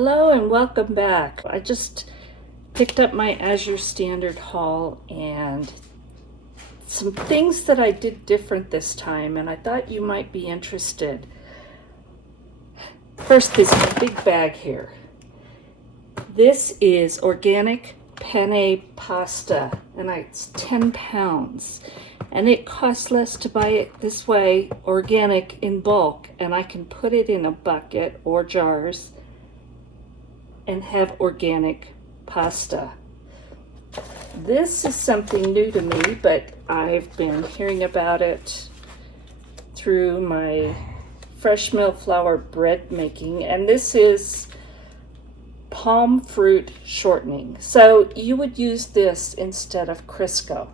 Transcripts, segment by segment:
Hello and welcome back. I just picked up my Azure Standard haul and some things that I did different this time, and I thought you might be interested. First, this big bag here. This is organic penne pasta, and it's 10 pounds. And it costs less to buy it this way, organic in bulk, and I can put it in a bucket or jars and have organic pasta. This is something new to me, but I've been hearing about it through my fresh mill flour bread making, and this is palm fruit shortening. So you would use this instead of Crisco.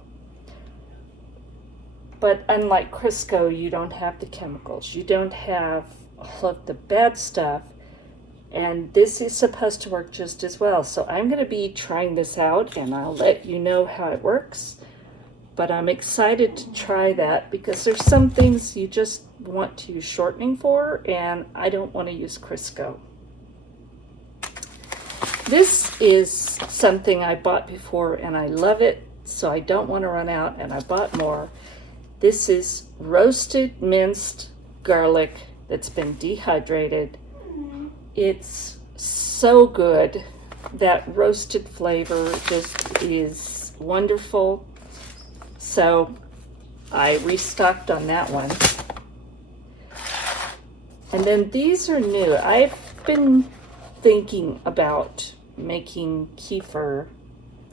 But unlike Crisco, you don't have the chemicals. You don't have all of the bad stuff. And this is supposed to work just as well. So I'm going to be trying this out, and I'll let you know how it works. But I'm excited to try that because there's some things you just want to use shortening for, and I don't want to use Crisco. This is something I bought before, and I love it, so I don't want to run out, and I bought more. This is roasted minced garlic that's been dehydrated. It's so good. That roasted flavor just is wonderful. So I restocked on that one. And then these are new. I've been thinking about making kefir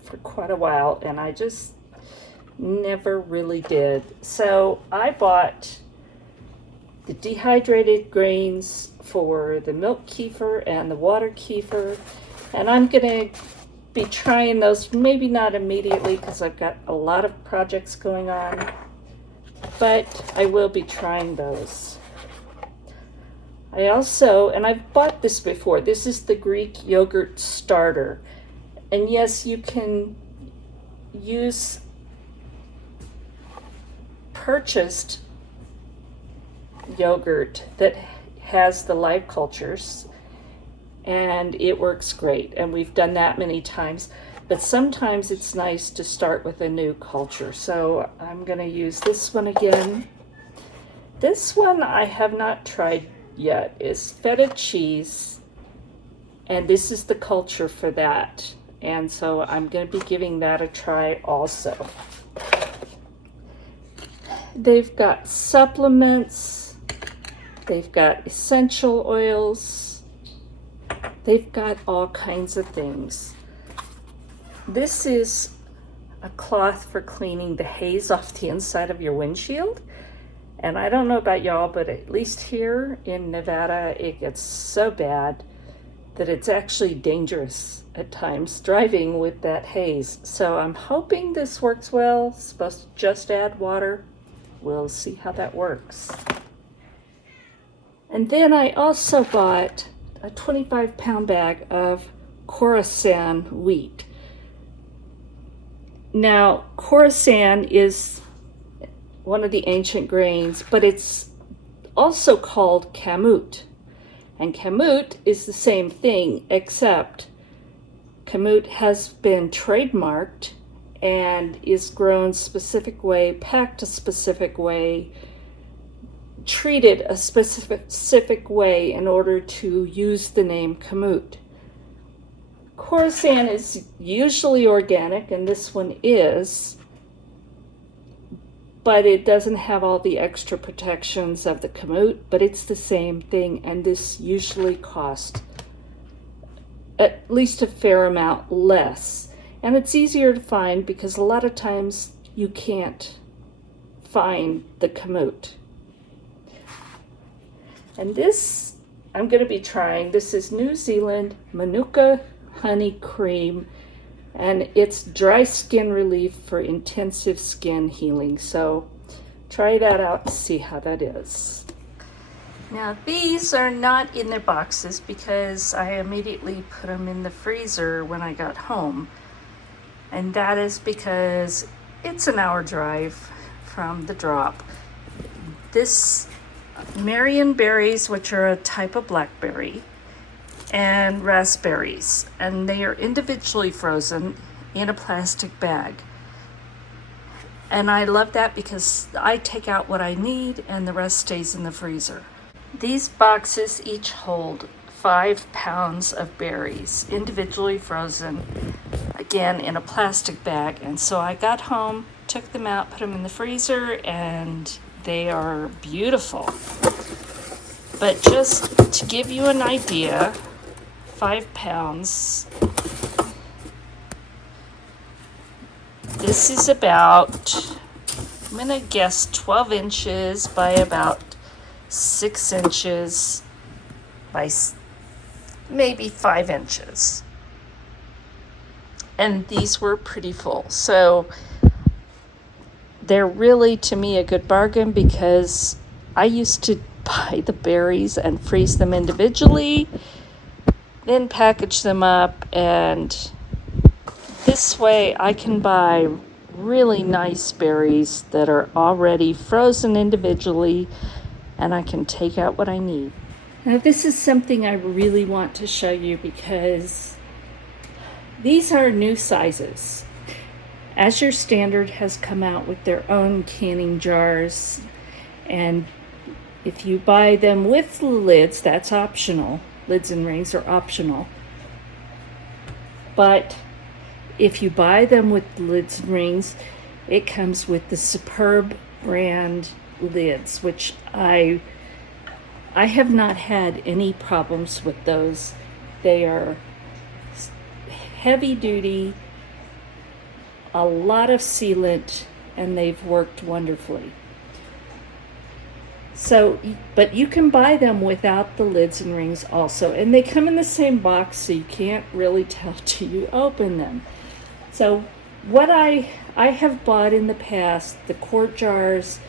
for quite a while, and I just never really did. So I bought the dehydrated grains for the milk kefir and the water kefir, and I'm gonna be trying those, maybe not immediately because I've got a lot of projects going on, but I will be trying those. I also, and I've bought this before, this is the Greek yogurt starter, and yes, you can use purchased yogurt that has the live cultures, and it works great, and we've done that many times, but sometimes it's nice to start with a new culture. So I'm going to use this one again. This one I have not tried yet. Is feta cheese, and this is the culture for that, and so I'm going to be giving that a try also. They've got supplements, they've got essential oils, they've got all kinds of things. This is a cloth for cleaning the haze off the inside of your windshield. And I don't know about y'all, but at least here in Nevada, it gets so bad that it's actually dangerous at times driving with that haze. So I'm hoping this works well. It's supposed to just add water. We'll see how that works. And then I also bought a 25-pound bag of Khorasan wheat. Now, Khorasan is one of the ancient grains, but it's also called kamut. And kamut is the same thing, except kamut has been trademarked and is grown specific way, packed a specific way, treated a specific way in order to use the name kamut. Khorasan is usually organic, and this one is, but it doesn't have all the extra protections of the kamut, but it's the same thing, and this usually costs at least a fair amount less. And it's easier to find because a lot of times you can't find the kamut. And this I'm going to be trying. This is New Zealand Manuka honey cream, and it's dry skin relief for intensive skin healing. So try that out and see how that is. Now these are not in their boxes because I immediately put them in the freezer when I got home. And that is because it's an hour drive from the drop. This Marion berries, which are a type of blackberry, and raspberries, and they are individually frozen in a plastic bag. And I love that because I take out what I need and the rest stays in the freezer. These boxes each hold 5 pounds of berries, individually frozen, again in a plastic bag. And so I got home, took them out, put them in the freezer, and they are beautiful. But just to give you an idea, 5 pounds, this is about, I'm gonna guess 12 inches by about 6 inches by maybe 5 inches. And these were pretty full. So they're really, to me, a good bargain because I used to buy the berries and freeze them individually, then package them up, and this way I can buy really nice berries that are already frozen individually, and I can take out what I need. Now this is something I really want to show you because these are new sizes. Azure Standard has come out with their own canning jars, and if you buy them with the lids, that's optional. Lids and rings are optional. But if you buy them with lids and rings, it comes with the Superb brand lids, which I have not had any problems with those. They are heavy duty, a lot of sealant, and they've worked wonderfully. So, but you can buy them without the lids and rings also, and they come in the same box, so you can't really tell till you open them. So what I have bought in the past, the quart jars,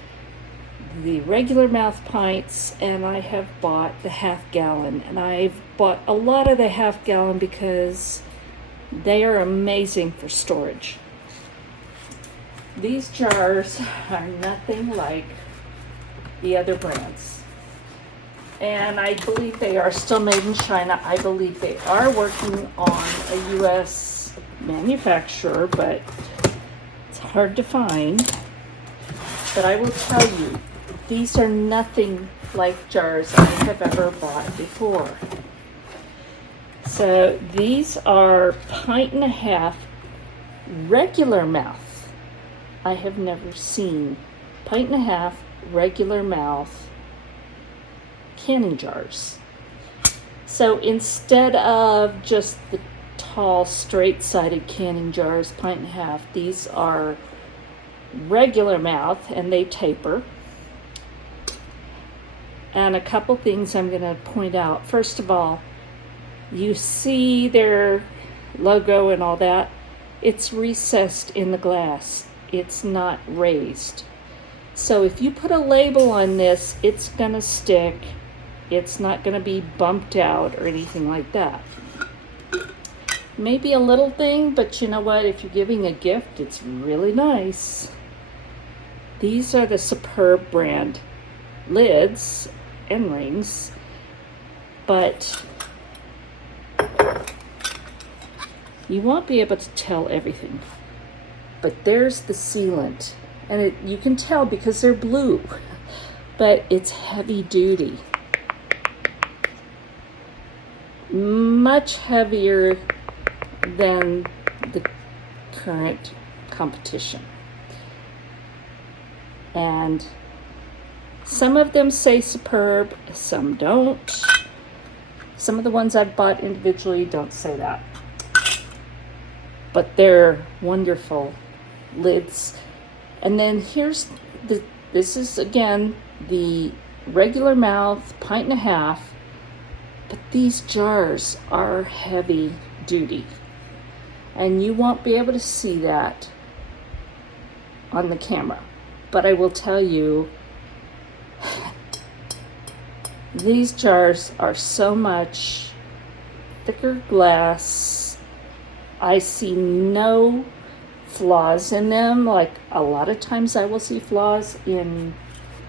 the regular mouth pints, and I have bought the half-gallon. And I've bought a lot of the half-gallon because they are amazing for storage. These jars are nothing like the other brands. And I believe they are still made in China. I believe they are working on a U.S. manufacturer, but it's hard to find. But I will tell you, these are nothing like jars I have ever bought before. So these are 1.5 regular mouth. I have never seen 1.5 regular mouth canning jars. So instead of just the tall straight-sided canning jars, 1.5, these are regular mouth and they taper. And a couple things I'm going to point out. First of all, you see their logo and all that. It's recessed in the glass. It's not raised. So if you put a label on this, it's going to stick. It's not going to be bumped out or anything like that. Maybe a little thing, but you know what? If you're giving a gift, it's really nice. These are the Superb brand lids and rings, but you won't be able to tell everything. But there's the sealant, and you can tell because they're blue, but it's heavy duty. Much heavier than the current competition. And some of them say Superb, some don't. Some of the ones I've bought individually don't say that. But they're wonderful lids. And then here's this is again the regular mouth 1.5, but these jars are heavy duty. And you won't be able to see that on the camera. But I will tell you, these jars are so much thicker glass. I see no flaws in them. Like a lot of times I will see flaws in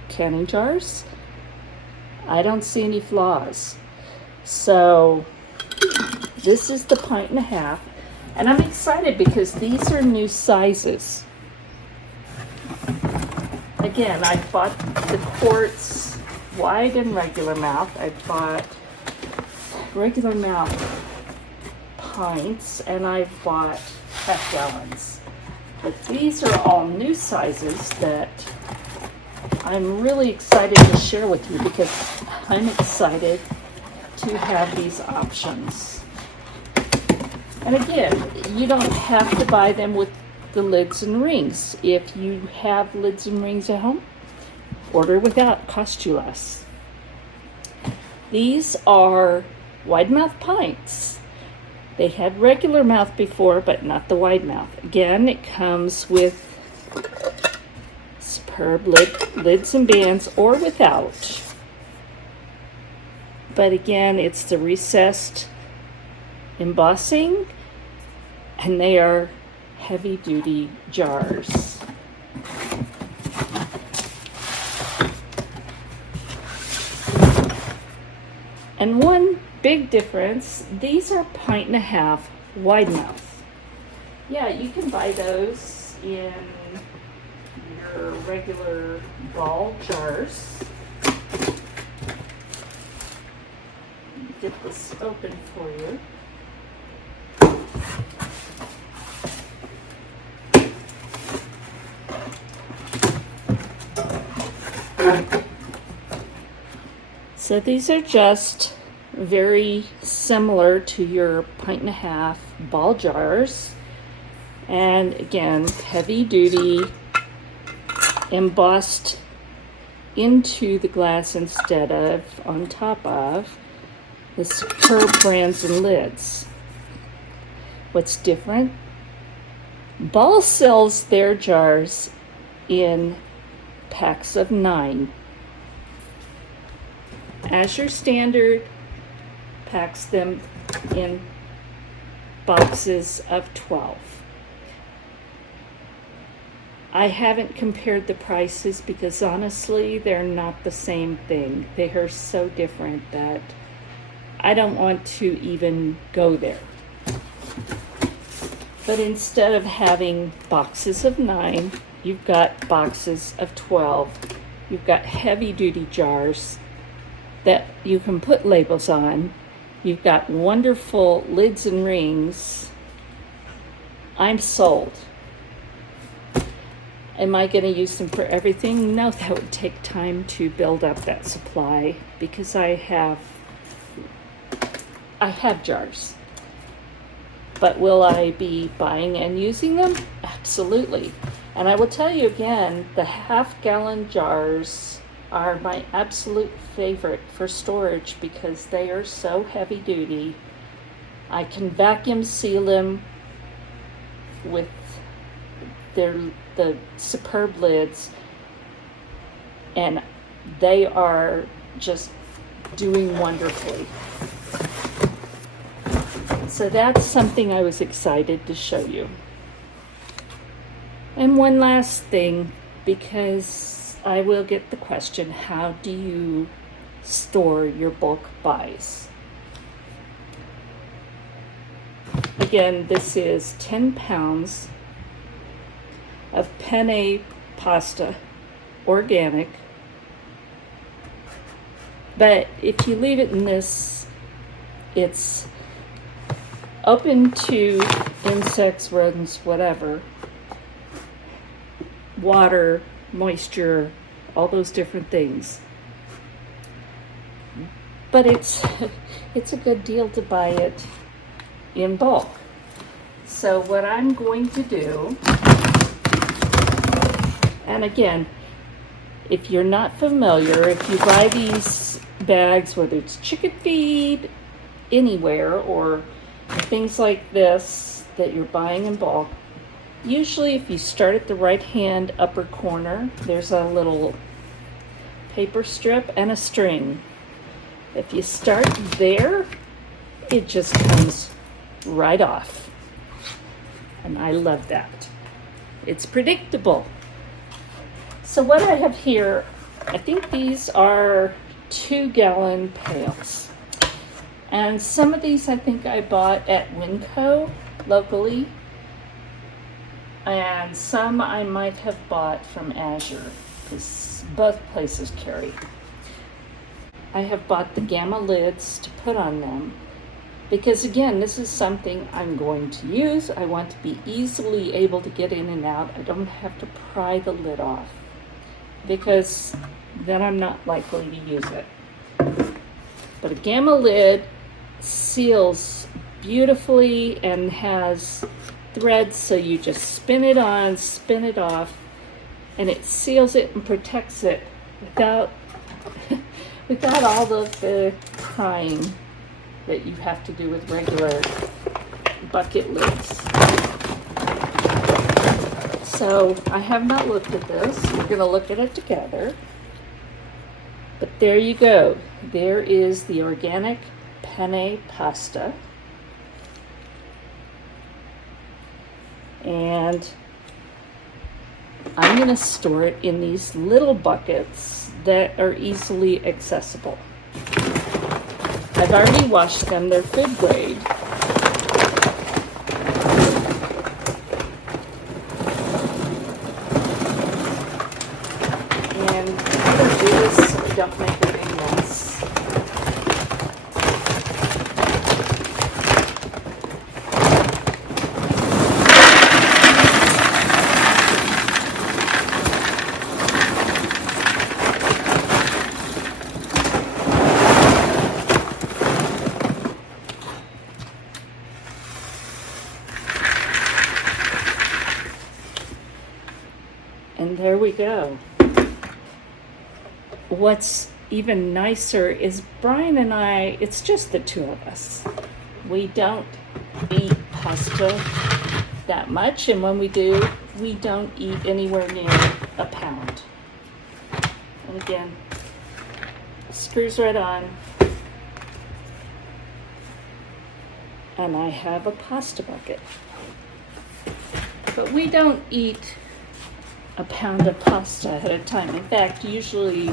canning jars. I don't see any flaws. So This is the 1.5 pints. And I'm excited because these are new sizes. Again, I bought the quarts wide and regular mouth. I bought regular mouth pints, and I bought half gallons. But these are all new sizes that I'm really excited to share with you because I'm excited to have these options. And again, you don't have to buy them with the lids and rings. If you have lids and rings at home, order without, cost you less. These are wide mouth pints. They had regular mouth before, but not the wide mouth. Again, it comes with superb lids and bands or without. But again, it's the recessed embossing, and they are heavy duty jars. And one big difference, these are 1.5 pints wide mouth. Yeah, you can buy those in your regular ball jars. Get this open for you. So these are just very similar to your 1.5 pints ball jars. And again, heavy duty, embossed into the glass instead of on top of the superb brands and lids. What's different? Ball sells their jars in packs of 9. Azure Standard packs them in boxes of 12. I haven't compared the prices because honestly, they're not the same thing. They are so different that I don't want to even go there. But instead of having boxes of 9, you've got boxes of 12. You've got heavy-duty jars that you can put labels on. You've got wonderful lids and rings. I'm sold. Am I going to use them for everything? No, that would take time to build up that supply because I have jars. But will I be buying and using them? Absolutely. And I will tell you again, the half-gallon jars are my absolute favorite for storage because they are so heavy duty. I can vacuum seal them with the superb lids, and they are just doing wonderfully. So that's something I was excited to show you. And one last thing, because I will get the question, how do you store your bulk buys? Again, this is 10 pounds of penne pasta, organic. But if you leave it in this, it's open to insects, rodents, whatever, water, moisture, all those different things. But it's a good deal to buy it in bulk. So what I'm going to do, and again, if you're not familiar, if you buy these bags, whether it's chicken feed, anywhere, or things like this that you're buying in bulk, usually if you start at the right hand upper corner, there's a little paper strip and a string. If you start there, it just comes right off. And I love that. It's predictable. So what I have here, I think these are 2-gallon pails. And some of these I think I bought at Winco locally, and some I might have bought from Azure, because both places carry. I have bought the Gamma lids to put on them, because again, this is something I'm going to use. I want to be easily able to get in and out. I don't have to pry the lid off, because then I'm not likely to use it. But a Gamma lid seals beautifully and has threads, so you just spin it on, spin it off, and it seals it and protects it without without all of the prying that you have to do with regular bucket lids. So I have not looked at this. We're going to look at it together. But there you go. There is the organic penne pasta. And I'm going to store it in these little buckets that are easily accessible. I've already washed them. They're food grade. And I'm going to do this so we don't make a big mess. And there we go. What's even nicer is Brian and I, it's just the two of us. We don't eat pasta that much, and when we do, we don't eat anywhere near a pound. And again, screws right on. And I have a pasta bucket. But we don't eat a pound of pasta at a time. In fact, usually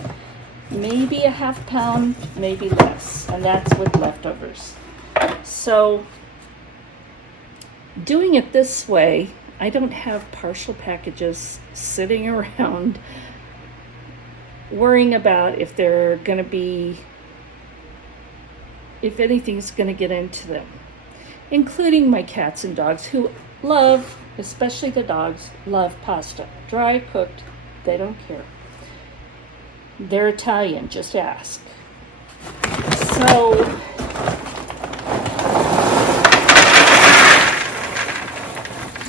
maybe a half pound, maybe less, and that's with leftovers. So doing it this way, I don't have partial packages sitting around worrying about if they're going to be, if anything's going to get into them, including my cats and dogs who love, especially the dogs, love pasta. Dry, cooked, they don't care. They're Italian, just ask. So,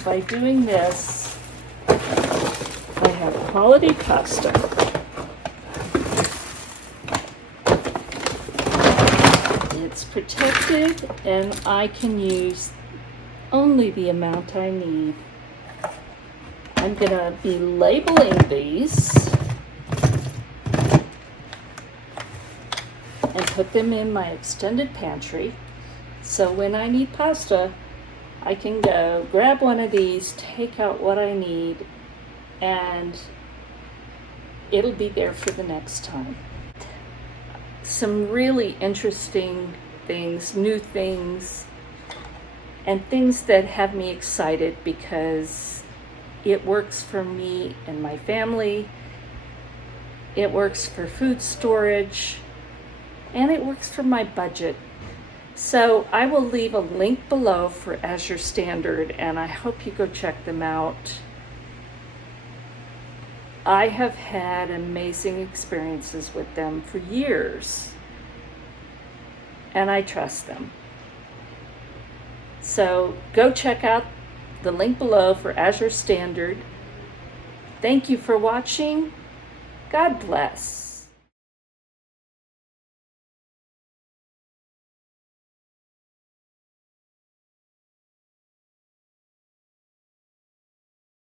by doing this, I have quality pasta. It's protected, and I can use only the amount I need. I'm going to be labeling these and put them in my extended pantry, so when I need pasta, I can go grab one of these, take out what I need, and it'll be there for the next time. Some really interesting things, new things, and things that have me excited because it works for me and my family, it works for food storage, and it works for my budget. So I will leave a link below for Azure Standard, and I hope you go check them out. I have had amazing experiences with them for years, and I trust them. So go check out the link below for Azure Standard. Thank you for watching. God bless.